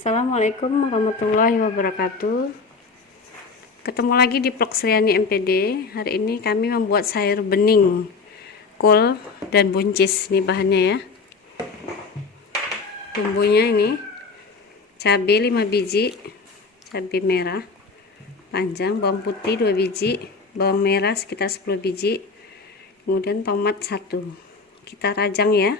Assalamualaikum warahmatullahi wabarakatuh. Ketemu lagi di vlog Sriani MPD. Hari ini kami membuat sayur bening, kol dan buncis. Ini bahannya ya. Bumbunya ini cabai 5 biji, cabai merah panjang, bawang putih 2 biji, bawang merah sekitar 10 biji, kemudian tomat 1. Kita rajang ya.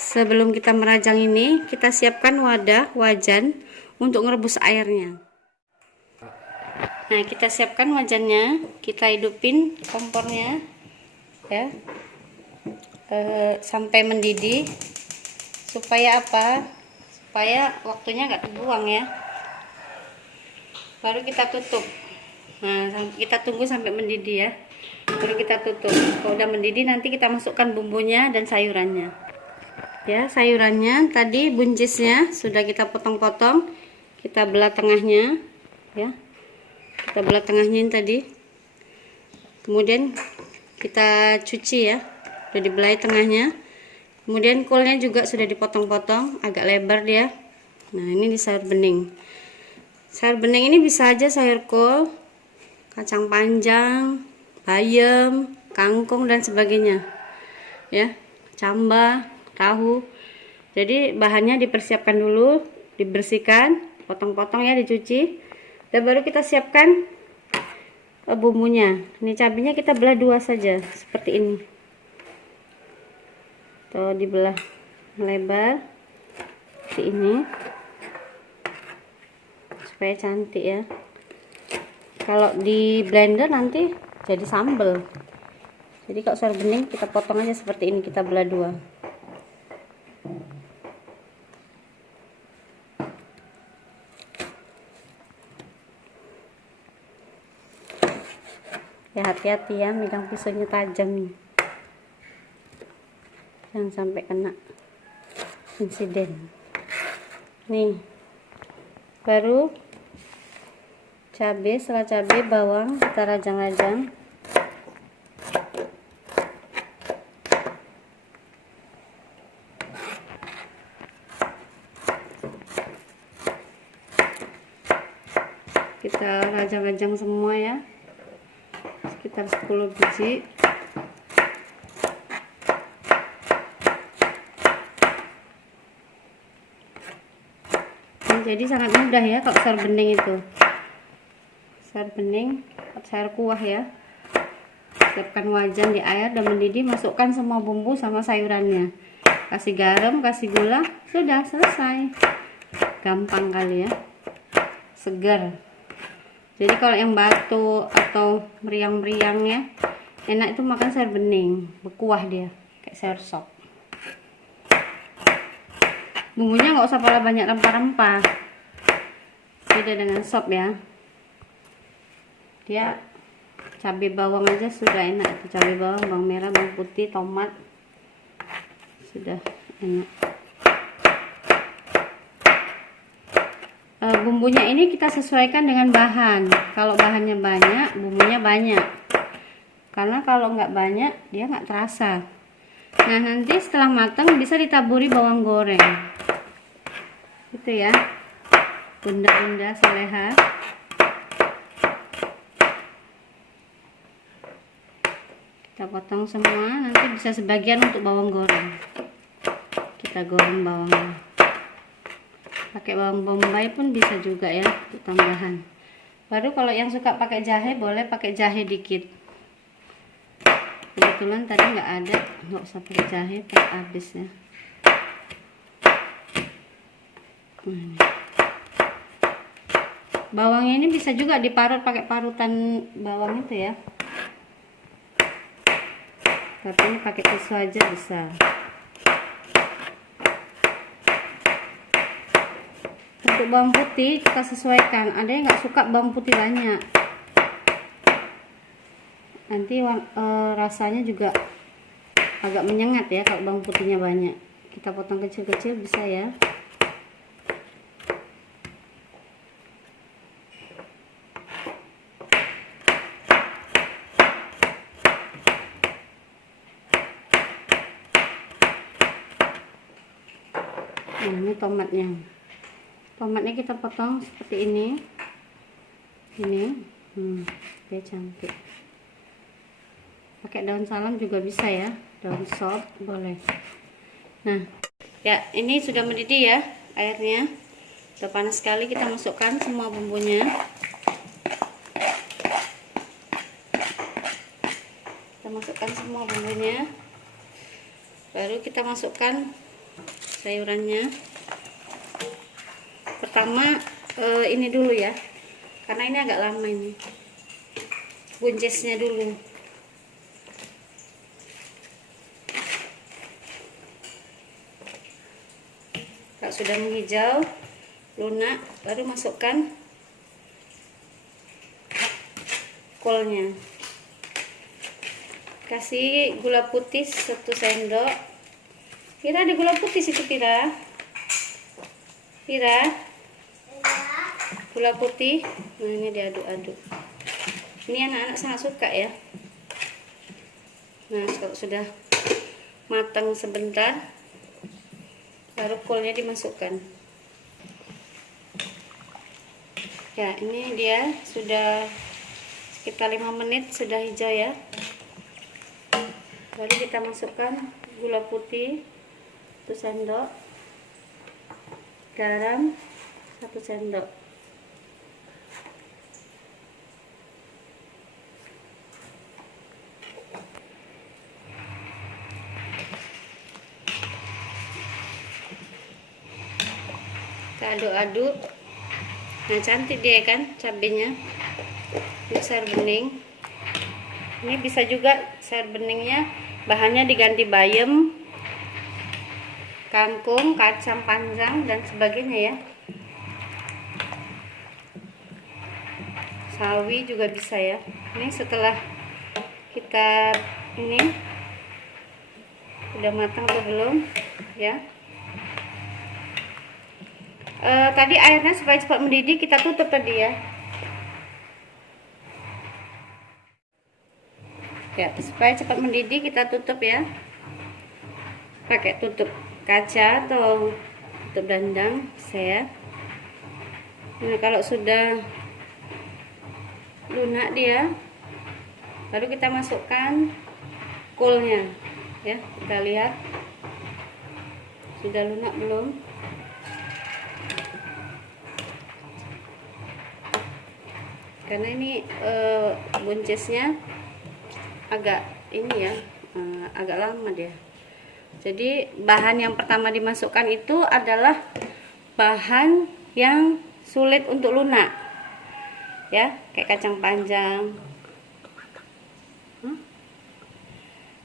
Sebelum kita merajang ini, kita siapkan wajan untuk merebus airnya. Nah, kita siapkan wajannya, kita hidupin kompornya ya, sampai mendidih. Supaya apa? Supaya waktunya nggak terbuang ya. Baru kita tutup. Nah, kita tunggu sampai mendidih ya. Baru kita tutup. Kalau udah mendidih, nanti kita masukkan bumbunya dan sayurannya. Ya, sayurannya tadi buncisnya sudah kita potong-potong, kita belah tengahnya ya, kita belah tengahnya ini tadi, kemudian kita cuci ya, sudah dibelah tengahnya. Kemudian kolnya juga sudah dipotong-potong agak lebar dia. Nah, ini di sayur bening. Sayur bening ini bisa aja sayur kol, kacang panjang, bayam, kangkung dan sebagainya ya, camba, tahu. Jadi bahannya dipersiapkan dulu, dibersihkan, potong-potong ya, dicuci, dan baru kita siapkan bumbunya. Ini cabenya kita belah 2 saja seperti ini. Tuh, dibelah melebar seperti ini supaya cantik ya. Kalau di blender nanti jadi sambal. Jadi kalau sayur bening kita potong aja seperti ini, kita belah 2. Ya, hati-hati ya, megang pisaunya tajam nih, jangan sampai kena insiden. Nih, baru cabai, setelah cabai bawang kita rajang-rajang. Kita rajang-rajang semua ya, sekitar 10 biji. Jadi sangat mudah ya kalau sayur bening itu. Sayur bening, sayur kuah ya. Siapkan wajan di air dan mendidih, masukkan semua bumbu sama sayurannya. Kasih garam, kasih gula, sudah selesai. Gampang kali ya. Segar. Jadi kalau yang batu atau meriang-meriang ya, enak itu makan sayur bening, berkuah dia, kayak sayur sop. Bumbunya nggak usah pakai banyak rempah-rempah, beda dengan sop ya. Dia cabai bawang aja sudah enak, itu cabai bawang, bawang merah, bawang putih, tomat, sudah enak. Bumbunya ini kita sesuaikan dengan bahan. Kalau bahannya banyak, bumbunya banyak. Karena kalau nggak banyak, dia nggak terasa. Nah, nanti setelah matang bisa ditaburi bawang goreng. Gitu ya, bunda-bunda soleha. Kita potong semua, nanti bisa sebagian untuk bawang goreng. Kita goreng bawangnya. Pakai bawang bombay pun bisa juga ya, untuk tambahan. Baru kalau yang suka pakai jahe, boleh pakai jahe dikit. Kebetulan tadi nggak ada, nggak usah pakai jahe, pas habis ya. Bawangnya ini bisa juga diparut pakai parutan bawang itu ya. Tapi ini pakai tisu aja bisa. Untuk bawang putih kita sesuaikan. Ada yang nggak suka bawang putih banyak, nanti rasanya juga agak menyengat ya kalau bawang putihnya banyak. Kita potong kecil-kecil bisa ya. Nah, ini tomatnya. Tomatnya kita potong seperti ini. Dia cantik. Pakai daun salam juga bisa ya, daun sop boleh. Nah, ya ini sudah mendidih ya airnya. Sudah panas sekali, kita masukkan semua bumbunya. Kita masukkan semua bumbunya. Baru kita masukkan sayurannya. Pertama ini dulu ya. Karena ini agak lama ini. Buncisnya dulu. Kalau sudah menghijau, lunak, baru masukkan kolnya. Kasih gula putih 1 sendok. Pira di gula putih situ Pira. Pira. Gula putih. Nah, ini diaduk-aduk. Ini anak-anak sangat suka ya. Nah, kalau sudah matang sebentar, baru kolnya dimasukkan. Ya, ini dia sudah sekitar 5 menit sudah hijau ya. Baru kita masukkan gula putih 1 sendok, garam 1 sendok. Kita aduk-aduk. Nah, cantik dia kan cabenya. Ini sayur bening. Ini bisa juga sayur beningnya bahannya diganti bayam, kangkung, kacang panjang dan sebagainya ya. Sawi juga bisa ya. Ini setelah kita ini udah matang atau belum ya. Tadi airnya supaya cepat mendidih kita tutup tadi ya. Ya, supaya cepat mendidih kita tutup ya. Pakai tutup kaca atau tutup dandang saya. Nah, kalau sudah lunak dia, baru kita masukkan kolnya ya. Kita lihat sudah lunak belum. Karena ini buncisnya agak ini ya, agak lama dia. Jadi bahan yang pertama dimasukkan itu adalah bahan yang sulit untuk lunak ya, kayak kacang panjang.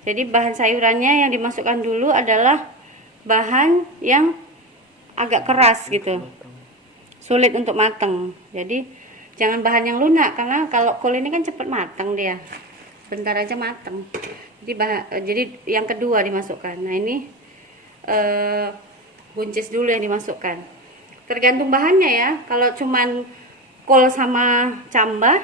Jadi bahan sayurannya yang dimasukkan dulu adalah bahan yang agak keras gitu, sulit untuk matang. Jadi jangan bahan yang lunak, karena kalau kol ini kan cepat matang dia, bentar aja matang. Jadi yang kedua dimasukkan. Nah, ini buncis dulu yang dimasukkan. Tergantung bahannya ya. Kalau cuman kol sama cambah,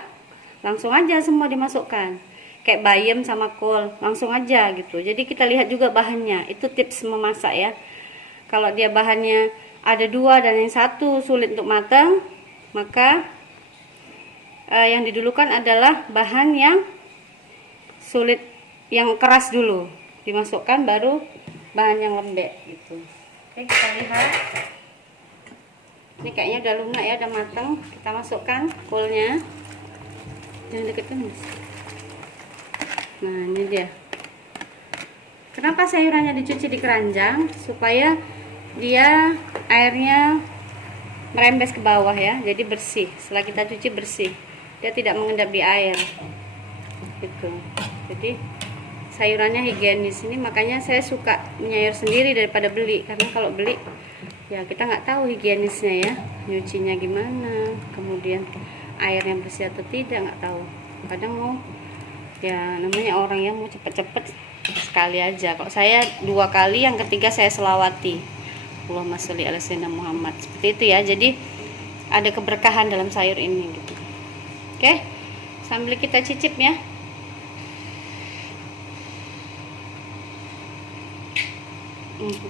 langsung aja semua dimasukkan. Kayak bayam sama kol, langsung aja gitu. Jadi kita lihat juga bahannya. Itu tips memasak ya. Kalau dia bahannya ada 2 dan yang 1 sulit untuk matang, maka yang didulukan adalah bahan yang sulit, yang keras dulu dimasukkan, baru bahan yang lembek gitu. Oke, kita lihat. Ini kayaknya udah lunak ya, udah matang. Kita masukkan kolnya. Jangan deketin, Mas. Nah, ini dia. Kenapa sayurannya dicuci di keranjang? Supaya dia airnya merembes ke bawah ya, jadi bersih. Setelah kita cuci bersih, dia tidak mengendap di air gitu. Jadi sayurannya higienis. Ini makanya saya suka menyayur sendiri daripada beli, karena kalau beli ya kita nggak tahu higienisnya ya, nyucinya gimana, kemudian airnya bersih atau tidak, nggak tahu. Kadang mau ya, namanya orang yang mau cepet-cepet sekali aja. Kalau saya 2 kali, yang ketiga saya selawati, Allahumma sholli ala sayyidina Muhammad, seperti itu ya. Jadi ada keberkahan dalam sayur ini gitu. Oke, sambil kita cicip ya.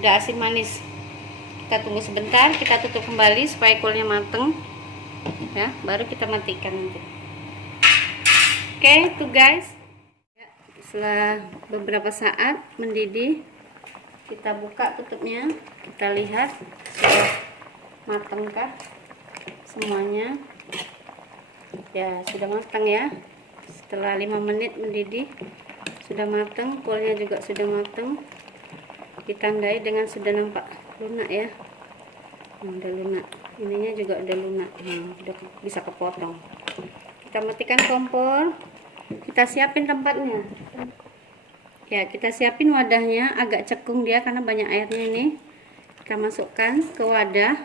Udah asin manis. Kita kita tunggu sebentar, kita tutup kembali supaya kulnya mateng ya, baru kita matikan nanti. Oke, tuh guys, setelah beberapa saat mendidih, kita buka tutupnya, kita lihat sudah matangkah semuanya. Ya, sudah matang ya. Setelah 5 menit mendidih sudah matang, kulnya juga sudah matang. Ditandai dengan sudah nampak lunak ya. Udah lunak, ininya juga udah lunak. Udah bisa kepotong. Kita matikan kompor, kita siapin tempatnya ya, kita siapin wadahnya. Agak cekung dia karena banyak airnya ini. Kita masukkan ke wadah.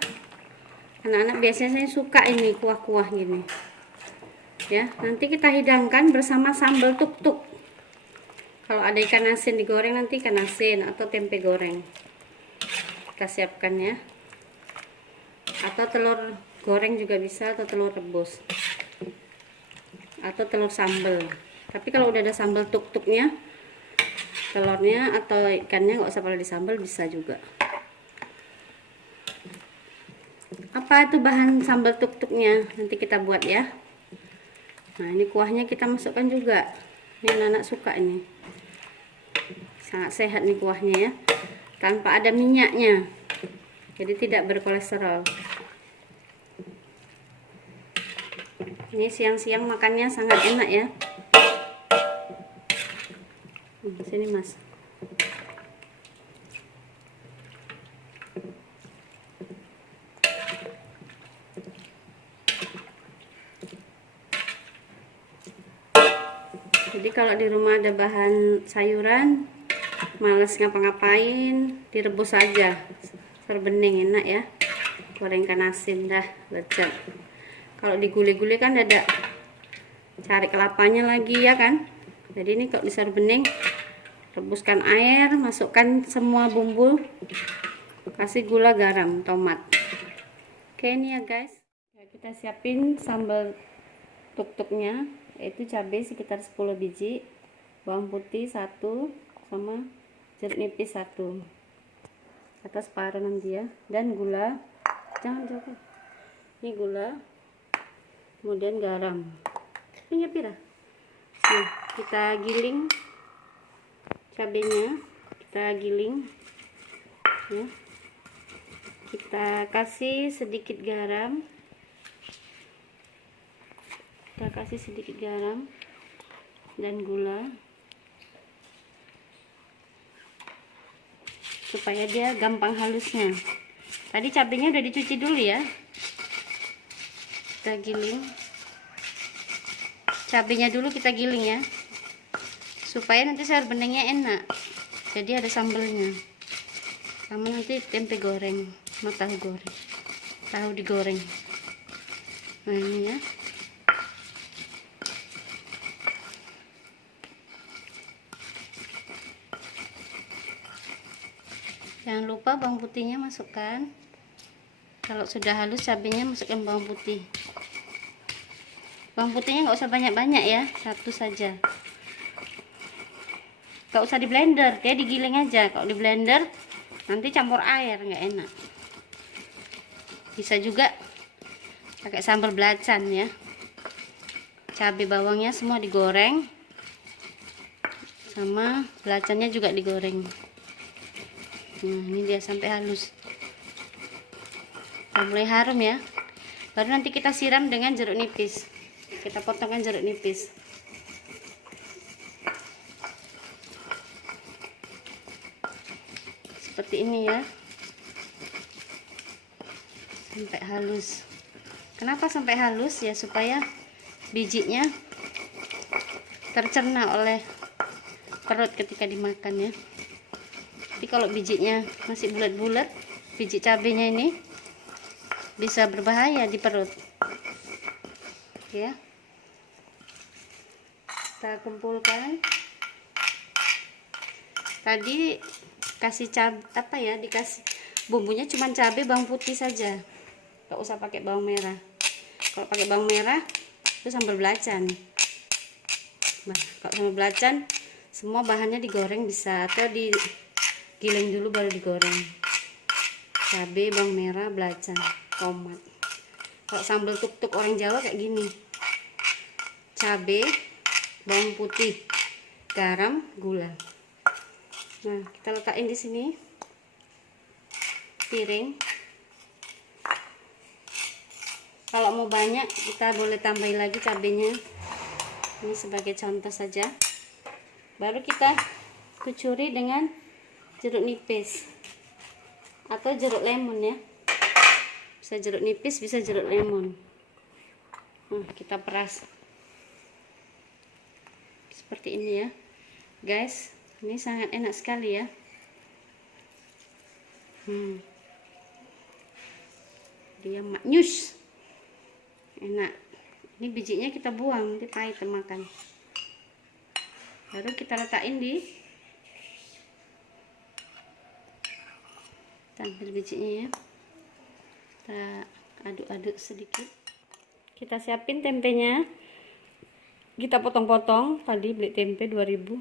Anak-anak biasanya saya suka ini kuah-kuah gini ya. Nanti kita hidangkan bersama sambal tuk-tuk. Kalau ada ikan asin digoreng, nanti ikan asin atau tempe goreng kita siapkan ya, atau telur goreng juga bisa, atau telur rebus, atau telur sambal. Tapi kalau udah ada sambal tuk-tuknya, telurnya atau ikannya nggak usah pada disambal, bisa juga. Apa itu bahan sambal tuk-tuknya, nanti kita buat ya. Nah, ini kuahnya kita masukkan juga. Ini anak-anak suka ini. Sangat sehat nih kuahnya ya. Tanpa ada minyaknya. Jadi tidak berkolesterol. Ini siang-siang makannya sangat enak ya. Sini Mas. Jadi kalau di rumah ada bahan sayuran, males ngapa-ngapain, direbus aja, serbening enak ya. Goreng ikan asin dah lezat. Kalau digulai-gulai kan ada cari kelapanya lagi ya kan. Jadi ini kalau diserbening, rebuskan air, masukkan semua bumbu, kasih gula, garam, tomat. Oke, ini ya guys. Kita siapin sambal tuk-tuknya, yaitu cabai sekitar 10 biji, bawang putih 1, sama jeruk nipis 1 atau separuh nanti ya, dan gula, jangan jauh, ini gula, kemudian garam, ini pira. Nah, kita giling cabenya, kita giling ya, kita kasih sedikit garam. Kita kasih sedikit garam dan gula supaya dia gampang halusnya. Tadi cabenya udah dicuci dulu ya. Kita giling cabenya dulu, kita giling ya, supaya nanti sayur benengnya enak. Jadi ada sambelnya, sama nanti tempe goreng sama tahu goreng, tahu digoreng. Nah, ini ya. Jangan lupa bawang putihnya masukkan. Kalau sudah halus cabenya, masukkan bawang putih. Bawang putihnya nggak usah banyak-banyak ya, 1 saja. Nggak usah di blender, dia digiling aja. Kalau di blender nanti campur air, nggak enak. Bisa juga pakai sambal belacan ya. Cabai bawangnya semua digoreng, sama belacannya juga digoreng. Nah, ini dia sampai halus. Udah mulai harum ya. Baru nanti kita siram dengan jeruk nipis. Kita potongkan jeruk nipis. Seperti ini ya. Sampai halus. Kenapa sampai halus? Ya supaya bijinya tercerna oleh perut ketika dimakan ya. Tapi kalau bijinya masih bulat-bulat, biji cabenya ini bisa berbahaya di perut ya. Kita kumpulkan. Tadi kasih dikasih bumbunya cuma cabai, bawang putih saja, nggak usah pakai bawang merah. Kalau pakai bawang merah itu sambal belacan. Nah, kalau sambal belacan semua bahannya digoreng bisa, atau digiling dulu baru digoreng. cabai, bawang merah, belacan, tomat. Kalau sambal tuk-tuk orang Jawa kayak gini, cabai, bawang putih, garam, gula. Nah, kita letakin di sini piring. Kalau mau banyak kita boleh tambahin lagi cabenya. Ini sebagai contoh saja. Baru kita kucuri dengan jeruk nipis atau jeruk lemon ya. Bisa jeruk nipis, bisa jeruk lemon. Kita peras seperti ini ya, guys. Ini sangat enak sekali ya. Dia maknyus, enak. Ini bijinya kita buang, nanti pahit makan. Baru kita letakin di, ambil bijinya ya, kita aduk-aduk sedikit. Kita siapin tempenya, kita potong-potong. Tadi beli tempe 2000,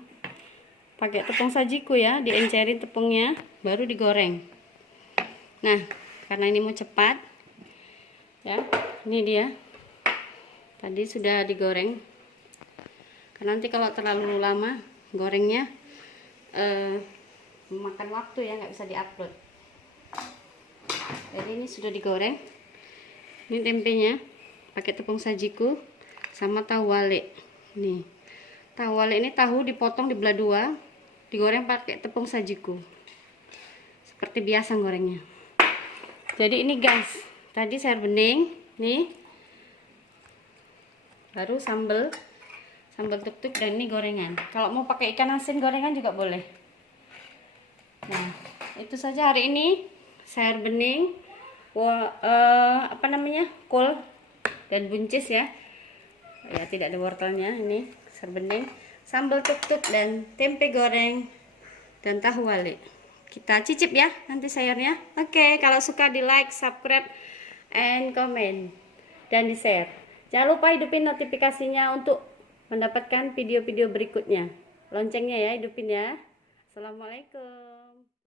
pakai tepung sajiku ya, diencerin tepungnya, baru digoreng. Nah, karena ini mau cepat ya, ini dia tadi sudah digoreng. Karena nanti kalau terlalu lama gorengnya memakan waktu ya, nggak bisa diupload. Jadi ini sudah digoreng. Ini tempenya pakai tepung sajiku sama tahu wale. Nih, tahu wale ini tahu dipotong dibelah dua, digoreng pakai tepung sajiku. Seperti biasa gorengnya. Jadi ini guys, tadi sayur bening, nih. Baru sambal tuk-tuk, dan ini gorengan. Kalau mau pakai ikan asin gorengan juga boleh. Nah, itu saja hari ini. Sayur bening, kol dan buncis ya. Ya, tidak ada wortelnya. Ini sayur bening, sambal tuk-tuk, dan tempe goreng dan tahu wale. Kita cicip ya nanti sayurnya. Oke, kalau suka di like, subscribe, and comment, dan di share. Jangan lupa hidupin notifikasinya untuk mendapatkan video-video berikutnya. Loncengnya ya, hidupin ya. Assalamualaikum.